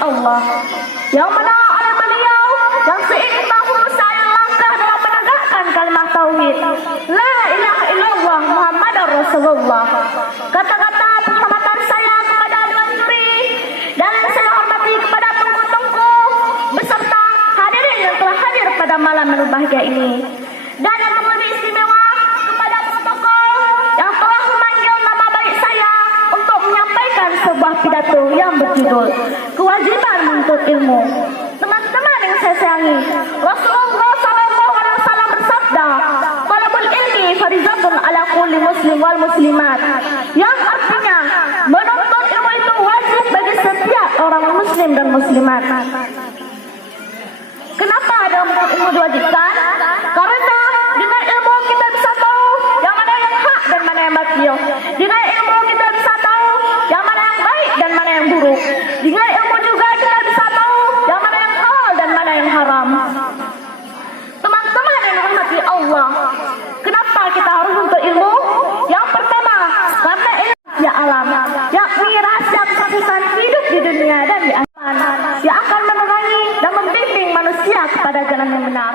Allah, yang mana oleh beliau yang seingin tahu saya langkah dalam menegakkan kalimat tauhid, la ilaha illallah Muhammadar Rasulullah. Kata-kata penghormatan saya kepada menteri dan saya hormati kepada tengku-tengku beserta hadirin yang telah hadir pada malam yang berbahagia ini, dan yang lebih istimewa kepada protokol yang telah memanggil nama baik saya untuk menyampaikan sebuah pidato yang berjudul kewajiban menuntut ilmu. Teman-teman yang saya sayangi, Rasulullah SAW bersabda, talabul ilmi farizatun ala kulli muslim wal muslimat, yang artinya menuntut ilmu itu wajib bagi setiap orang muslim dan muslimat. Kenapa ada ilmu diwajibkan? Karena dengan ilmu kita bisa tahu yang mana yang hak dan mana yang batil. Dengan ilmu kita bisa tahu yang mana yang baik dan mana yang buruk. Dengan ilmu juga kita bisa tahu yang mana yang halal dan mana yang haram. Teman-teman yang dirahmati Allah, kenapa kita harus untuk ilmu? Yang pertama, karena ilmu ya alam, yakni rahasia kesuksesan hidup di dunia dan di akhirat, yang akan menerangi dan membimbing manusia kepada jalan yang benar.